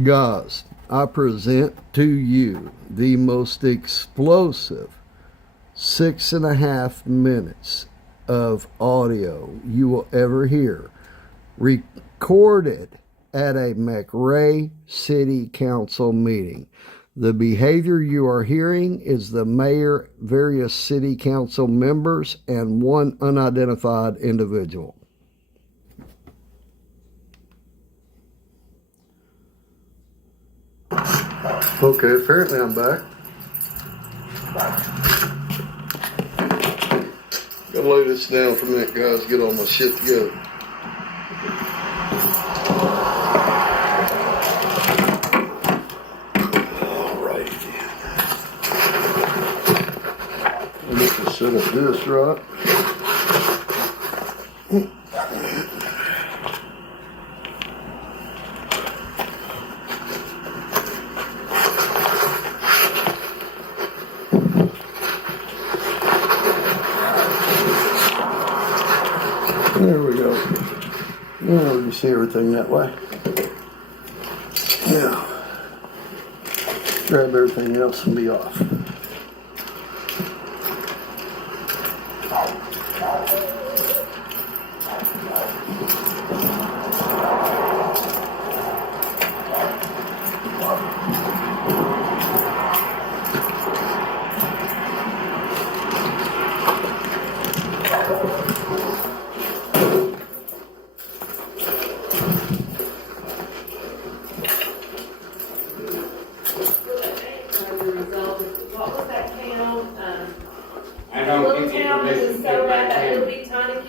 Guys, I present to you the most explosive 6.5 minutes of audio you will ever hear, recorded at a McRae City Council meeting. The behavior you are hearing is the mayor, various city council members, and one unidentified individual. Okay, apparently I'm back. Gotta lay this down for a minute, guys. Get all my shit together. Alrighty then. I need to set up this right. There we go. Now you see everything that way. Now, grab everything else and be off.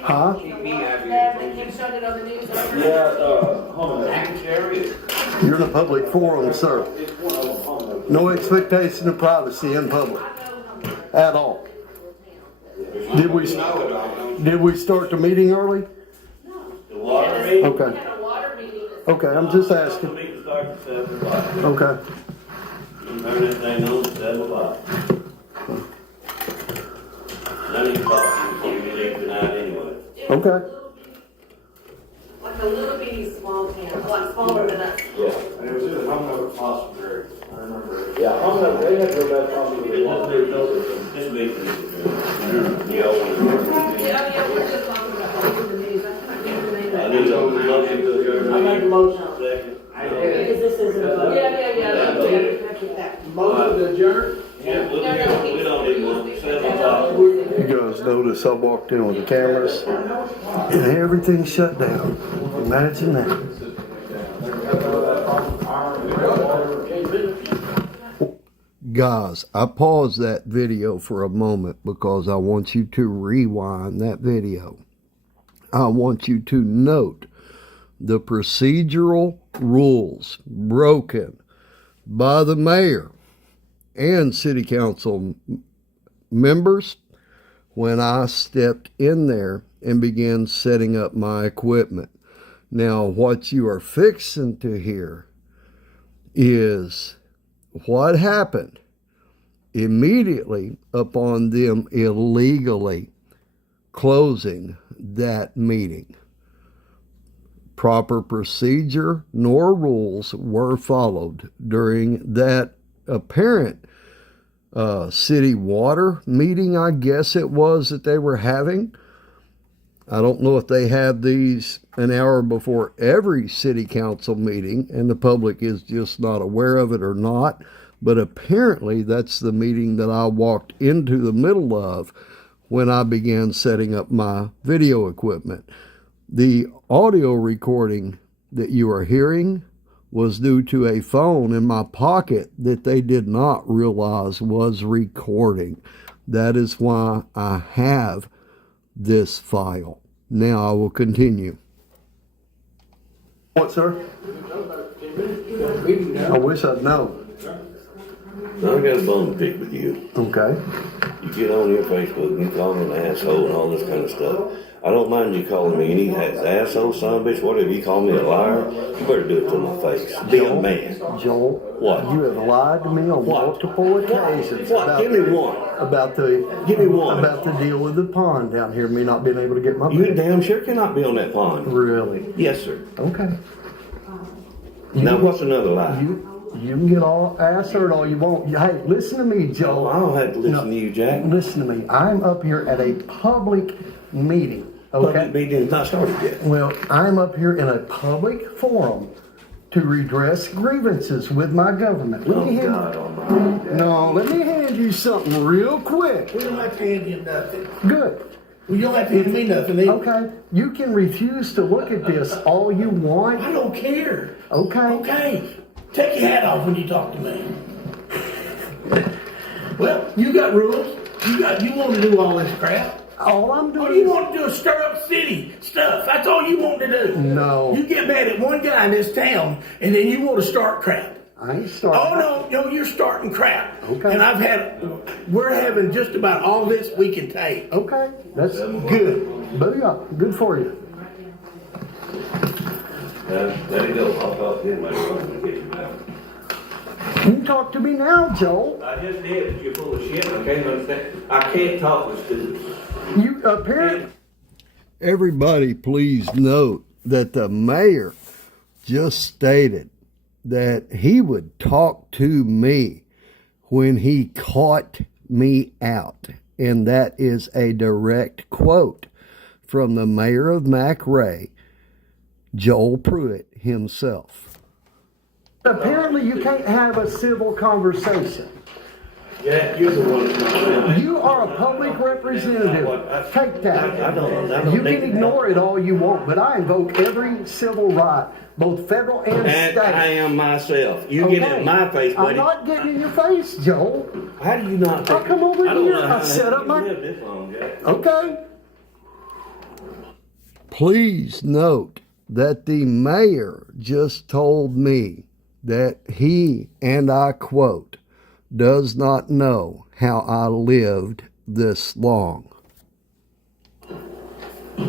Huh? You're in a public forum, sir. No expectation of privacy in public at all. Did we start the meeting early? Okay. Okay, I'm just asking. Okay. Okay. Like a little bitty small town, like smaller than us. Yeah, and it was in the home of a hospital. I remember it. Yeah, home of they had to go back home to the one. This meeting. Yeah, we're just talking about the news. I can't remember the name of it. I made the motion. Second. Because this isn't a vote. Yeah. Motion to adjourn? Yeah, we don't need one. You guys notice I walked in with the cameras and everything shut down. Imagine that. Guys, I paused that video for a moment because I want you to rewind that video. I want you to note the procedural rules broken by the mayor and city council members when I stepped in there and began setting up my equipment. Now, what you are fixing to hear is what happened immediately upon them illegally closing that meeting. Proper procedure nor rules were followed during that apparent city water meeting, I guess it was, that they were having. I don't know if they have these an hour before every city council meeting and the public is just not aware of it or not, but apparently that's the meeting that I walked into the middle of when I began setting up my video equipment. The audio recording that you are hearing was due to a phone in my pocket that they did not realize was recording. That is why I have this file. Now I will continue. What, sir? I wish I'd known. I got a bone to pick with you. Okay. You get on your Facebook and you call me an asshole and all this kind of stuff. I don't mind you calling me any asshole, son of a bitch, whatever. You call me a liar, you better do it to my face. Be a man. Joel, what? You have lied to me on multiple occasions. What? Give me one. Give me one. About the deal with the pond down here, me not being able to get my You damn sure cannot be on that pond. Really? Yes, sir. Okay. Now, what's another lie? You can get all assert all you want. Hey, listen to me, Joe. I don't have to listen to you, Jack. Listen to me. I'm up here at a public meeting. Okay. Public meeting's not started yet. Well, I'm up here in a public forum to redress grievances with my government. Let me hand you something real quick. We don't have to hand you nothing. Good. You don't have to hand me nothing either. Okay. You can refuse to look at this all you want. I don't care. Okay. Okay. Take your hat off when you talk to me. Well, you got rules. You want to do all this crap. All I'm doing All you want to do is stir up city stuff. That's all you want to do. No. You get mad at one guy in this town, and then you want to start crap. I ain't starting. Oh, no, you're starting crap. Okay. And we're having just about all this we can take. Okay. That's good. Booyah. Good for you. Let it go. I'll talk to him later on when we get you back. You can talk to me now, Joel. I just did, but you're full of shit. I can't understand. I can't talk with students. You apparently. Everybody, please note that the mayor just stated that he would talk to me when he caught me out. And that is a direct quote from the mayor of McRae, Joel Pruitt himself. Apparently, you can't have a civil conversation. Yeah, you're the one that's not. You are a public representative. Take that. I don't You think can ignore it all you want, but I invoke every civil right, both federal and And state. I am myself. You get in my face, buddy. I'm not getting in your face, Joel. How do you not? I'll come over I don't here. know how I set up my. you lived this long, Jack. Okay. Please note that the mayor just told me that he, and I quote, does not know how I lived this long.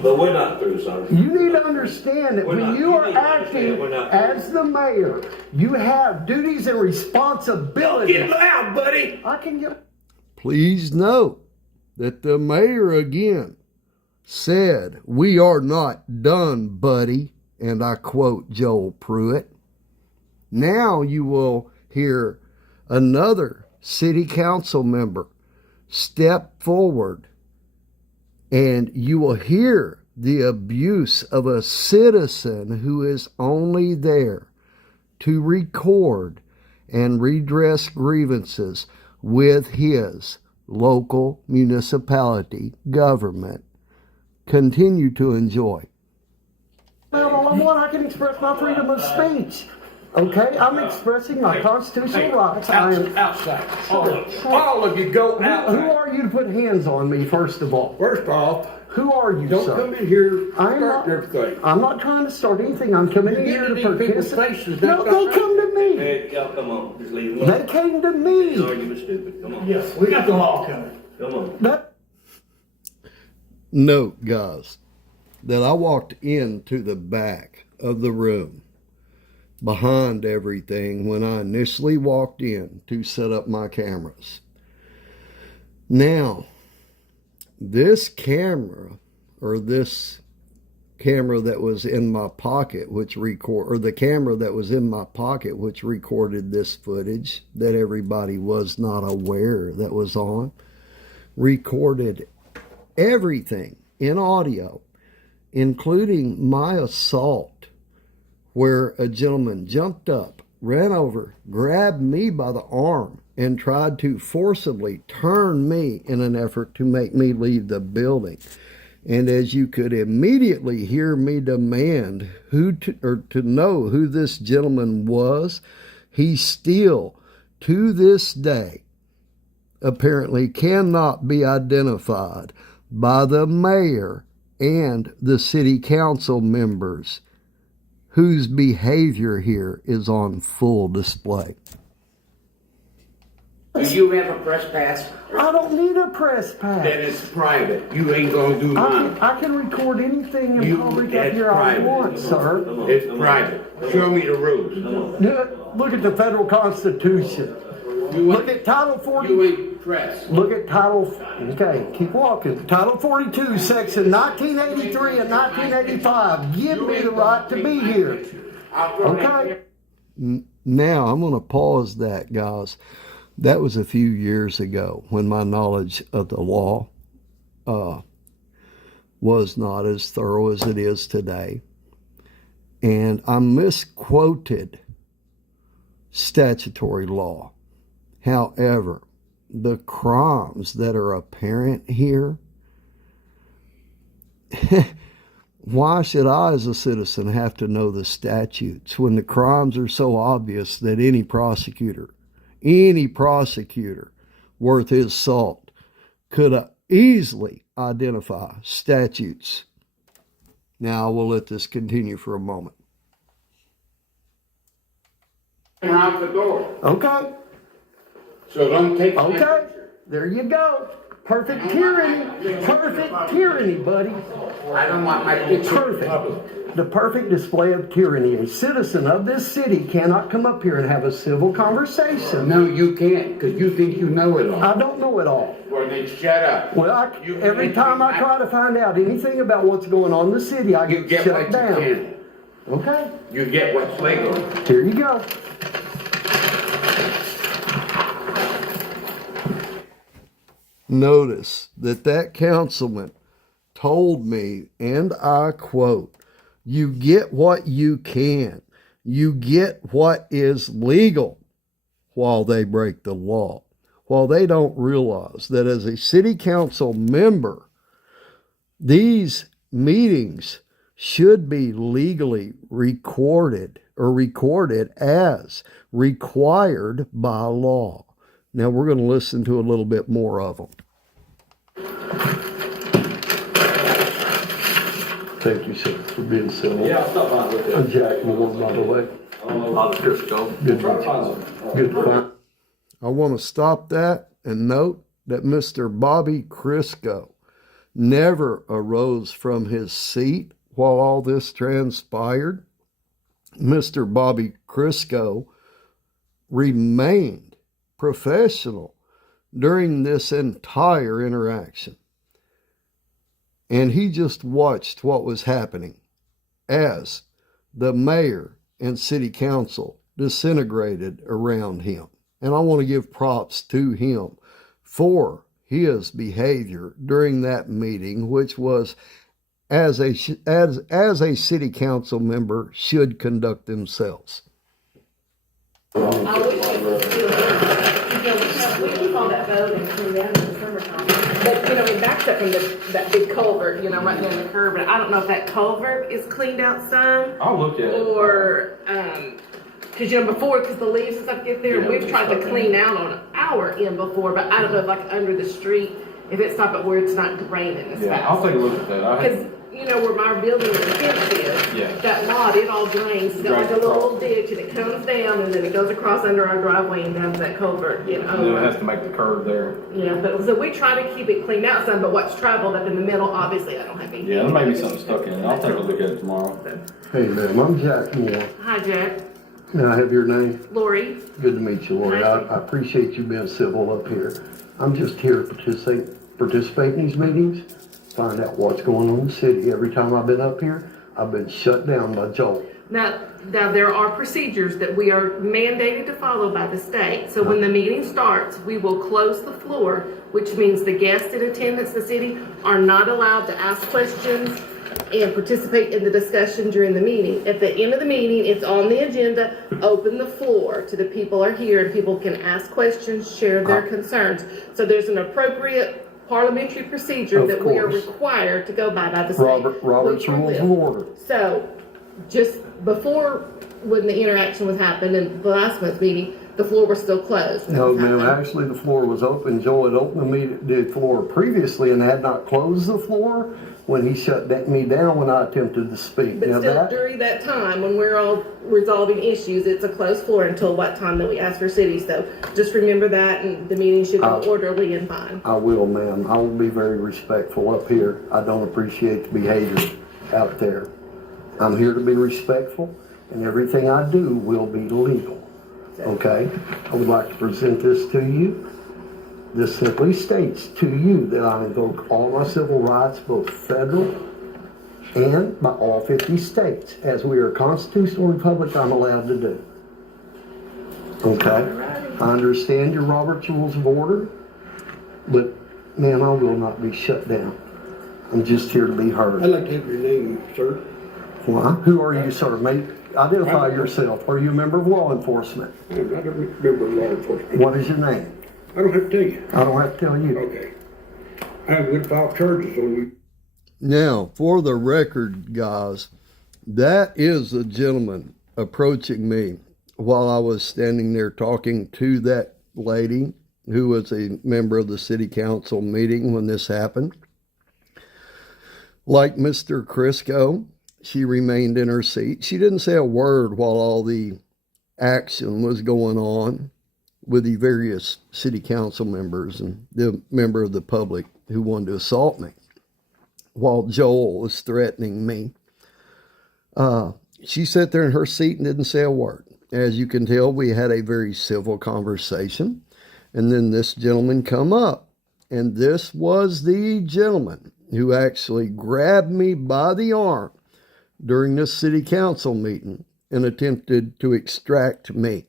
But we're not through, son. You need to understand that when you are acting as the mayor, you have duties and responsibilities. Get loud, buddy. I can get. Please note that the mayor again said, "We are not done, buddy," and I quote Joel Pruitt. Now you will hear another city council member step forward, and you will hear the abuse of a citizen who is only there to record and redress grievances with his local municipality government. Continue to enjoy. All I want, I can express my freedom of speech. Okay, I'm expressing my constitutional rights. I am Outside. All of you go Who outside. are you to put hands on me, first of all? First off, Who are you, don't sir? come in here I'm not, starting everything. I'm not trying to start anything. I'm coming in You're here to getting in people's participate. faces. No, That's they not come to me. Hey, y'all, come on. Just leave them They alone. came to This me. argument's stupid. Come on. Yes, we got the law coming. Come on. That, Note, guys, that I walked into the back of the room behind everything when I initially walked in to set up my cameras. Now, this camera, or this camera that was in my pocket, the camera that was in my pocket, which recorded this footage that everybody was not aware that was on, recorded everything in audio, including my assault, where a gentleman jumped up, ran over, grabbed me by the arm, and tried to forcibly turn me in an effort to make me leave the building. And as you could immediately hear me demand to know who this gentleman was, he still, to this day, apparently cannot be identified by the mayor and the city council members whose behavior here is on full display. Do you have a press pass? I don't need a press pass. That is private. You ain't gonna do mine. I can record anything in You- public up that's here I private. want, sir. It's private. Show me the rules. Look at the federal constitution. Look at Title 40. You ain't press. Look at Title, okay, keep walking. Title 42, Section 1983 and 1985 give me the right to be here. I'll throw that Okay? Now, I'm going to pause that, guys. That was a few years ago when my knowledge of the law was not as thorough as it is today. And I misquoted statutory law. However, the crimes that are apparent here, why should I as a citizen have to know the statutes when the crimes are so obvious that any prosecutor worth his salt could easily identify statutes? Now, we'll let this continue for a moment. Out the door. Okay, So don't take. okay, there you go. Perfect tyranny, buddy. I don't want my picture. Perfect. The perfect display of tyranny. A citizen of this city cannot come up here and have a civil conversation. No, you can't, because you think you know it all. I don't know it all. Well, then shut up. Well, every time I try to find out anything about what's going on in the city, I You get get shut what down. you can. Okay, You get what's legal. here you go. Notice that councilman told me, and I quote, "You get what you can. You get what is legal," while they break the law. While they don't realize that as a city council member, these meetings should be legally recorded as required by law. Now we're going to listen to a little bit more of them. Thank you, sir, for being civil. Yeah, I'll stop by with you. I'm Jack Moore, by the way. I don't know about Crisco. Good to meet you. Good to find. I want to stop that and note that Mr. Bobby Crisco never arose from his seat while all this transpired. Mr. Bobby Crisco remained professional during this entire interaction. And he just watched what was happening as the mayor and city council disintegrated around him. And I want to give props to him for his behavior during that meeting, which was as a city council member should conduct themselves. I wish it was still there. We saw that boat and clean down in the summertime. But, it backs up from that big culvert, right near the curb. And I don't know if that culvert is cleaned out some. I'll look at it. Or, because, because the leaves and stuff get there. Yeah, We've tried to clean out on our end before, but I don't know if under the street, if it's not where it's not draining as Yeah, fast. I'll take a look at that. Because, where my building and the fence is, Yeah. that lot, it all drains. It's got like a Drains little across. ditch and it comes down and then it goes across under our driveway and down to that culvert, And then it has to make the curve there. Yeah, but so we try to keep it cleaned out some, but what's traveled up in the middle, obviously, I don't have anything. Yeah, there may be something stuck in it. I'll take a look at it tomorrow. Hey, ma'am, I'm Jack Moore. Hi, Jack. Can I have your name? Lori. Good to meet you, Lori. I appreciate you being civil up here. I'm just here to participate in these meetings, find out what's going on in the city. Every time I've been up here, I've been shut down by Joel. Now there are procedures that we are mandated to follow by the state. So when the meeting starts, we will close the floor, which means the guests in attendance in the city are not allowed to ask questions and participate in the discussion during the meeting. At the end of the meeting, it's on the agenda, open the floor to the people are here and people can ask questions, share their concerns. So there's an appropriate parliamentary procedure Of that we are course. required to go by the state. Robert's which we Rules will. of Order. So, just before, when the interaction was happening in the last month's meeting, the floor was still closed. No, ma'am, actually the floor was open. Joel had opened the floor previously and had not closed the floor when he shut me down when I attempted to speak. But Now still, during that time, when we're all resolving issues, it's a closed floor until what time that we ask for city. So just remember that, and the meeting should go orderly and fine. I will, ma'am. I will be very respectful up here. I don't appreciate the behavior out there. I'm here to be respectful, and everything I do will be legal. Okay? I would like to present this to you. This simply states to you that I invoke all my civil rights, both federal and by all 50 states. As we are a constitutional republic, I'm allowed to do. Okay? I understand your Robert's Rules of Order, but, man, I will not be shut down. I'm just here to be I'd heard. like to have your name, sir. Why? Who are you, sir? Identify yourself. Are you a member of law enforcement? I don't remember law enforcement. What is your name? I don't have to tell you. I don't have to tell you. Okay. I would file charges on you. Now, for the record, guys, that is a gentleman approaching me while I was standing there talking to that lady who was a member of the city council meeting when this happened. Like Mr. Crisco, she remained in her seat. She didn't say a word while all the action was going on with the various city council members and the member of the public who wanted to assault me, while Joel was threatening me. She sat there in her seat and didn't say a word. As you can tell, we had a very civil conversation. And then this gentleman come up. And this was the gentleman who actually grabbed me by the arm during this city council meeting and attempted to extract me.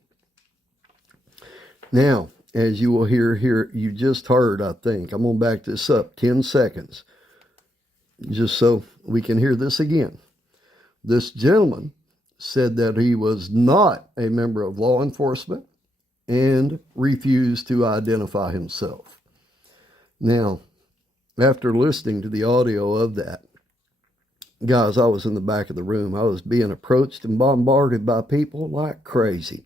Now, as you will hear here, you just heard, I think, I'm going to back this up 10 seconds, just so we can hear this again. This gentleman said that he was not a member of law enforcement and refused to identify himself. Now, after listening to the audio of that, guys, I was in the back of the room. I was being approached and bombarded by people like crazy.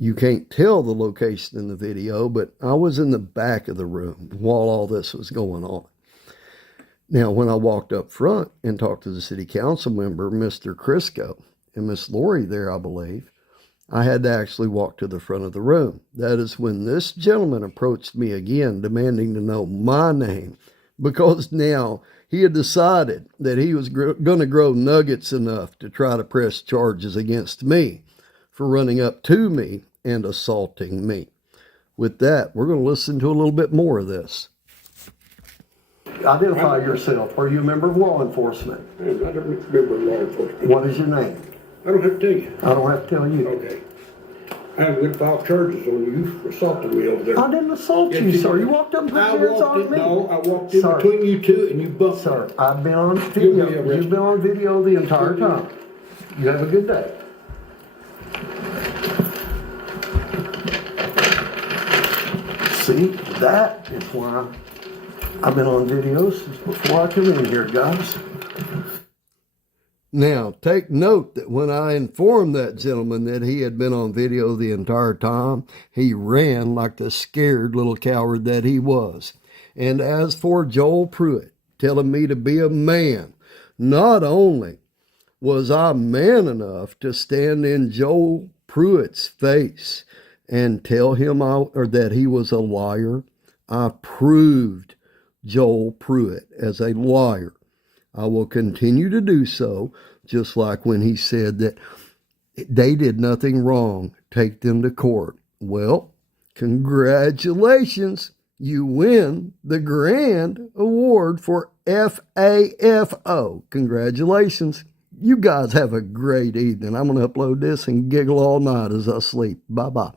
You can't tell the location in the video, but I was in the back of the room while all this was going on. Now, when I walked up front and talked to the city council member, Mr. Crisco, and Miss Lori there, I believe, I had to actually walk to the front of the room. That is when this gentleman approached me again, demanding to know my name, because now he had decided that he was going to grow nuggets enough to try to press charges against me for running up to me and assaulting me. With that, we're going to listen to a little bit more of this. Identify yourself. Are you a member of law enforcement? I don't remember law enforcement. What is your name? I don't have to tell you. I don't have to tell you. Okay. I would file charges on you for assaulting me over there. I didn't assault you, sir. You walked up and put your hands on me. No, I walked in Sir. between you two and you bumped. Sir, I've been on video. You've been on video the entire time. You have a good day. See, that is why I've been on videos since before I come in here, guys. Now, take note that when I informed that gentleman that he had been on video the entire time, he ran like the scared little coward that he was. And as for Joel Pruitt telling me to be a man, not only was I man enough to stand in Joel Pruitt's face and tell him that he was a liar, I proved Joel Pruitt as a liar. I will continue to do so, just like when he said that they did nothing wrong, take them to court. Well, congratulations. You win the grand award for FAFO. Congratulations. You guys have a great evening. I'm going to upload this and giggle all night as I sleep. Bye-bye.